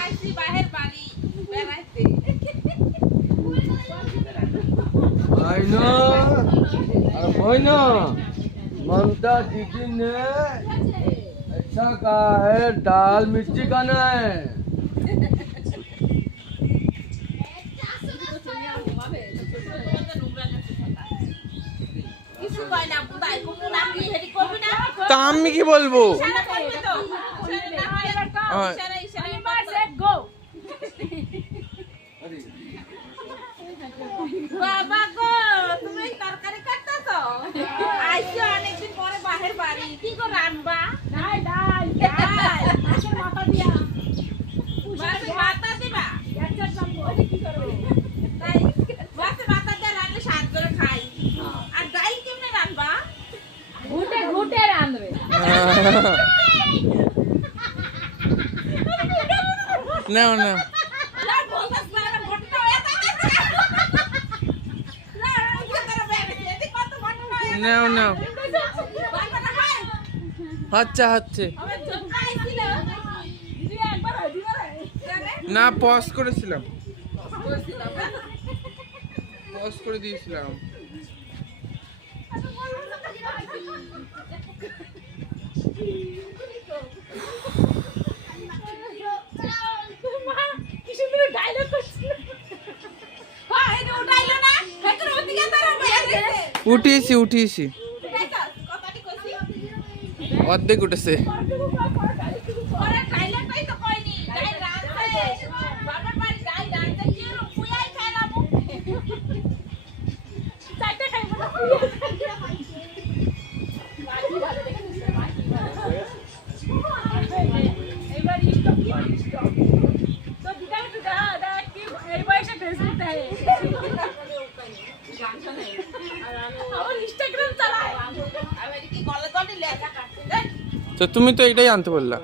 আইছি বাহির বাড়ি বেড়াইতে आईना और मोइना ममता दीदी ने अच्छा कहा है दाल मिर्ची खाना है। কিছু কয় না বুদাই কোন নাকি হেডি করবি না তা আমি কি বলবো? ইশারা করবি তো ইশারা না হয় এবার কও ইশারা ইশারা মার সেট গো বাবা গো তুমি তরকারি কাটতাছো আইছো অনেকদিন পরে বাহির বাড়ি কি গো রান্না ডাল ডাল ডাল মাছের মাথা দিয়া মাছের মাথা দিবা একটা জানবো কি করবে তাই মাছের মাথা দিয়ে রান্না স্বাদ করে খাই আর ডাল কেমনে রান্না ঘুটে ঘুটে রান্নবে না না না বলতাছ না ঘুটে হয়ে থাকে না না বেরে এদি কত ঘটনা হয় না না বারবার হয় হচ্ছে হচ্ছে আমি চোখাইছিল দিদি একবার দিবার না পজ করেছিলাম, বলছিলাম না পজ করে দিয়েছিলাম। কি সুন্দর ডায়লগ করছিল হ্যাঁ এটা উঠাইলো না হেতর ওদিকে তারা বেরে উঠিয়েছি উঠিয়েছি, কথাটি কইছি অর্ধেক উঠেছে। ওরা ডায়লগটাই তো কইনি ডাই রাতে বাবার বাড়ি ডাই রাতে কি রকম পুয়াই খাইলাম চারটে খাইবো না বাড়ি ভালো দেখে নিছে এবার স্টপ কি স্টপ তো দিদার তো দা কি এই বয়সে ফেসবুক দেয় আর ইনস্টাগ্রাম চালায় আমি কি গলে গলে লেখা কাটতে তো তুমি তো এটাই আনতে বললা।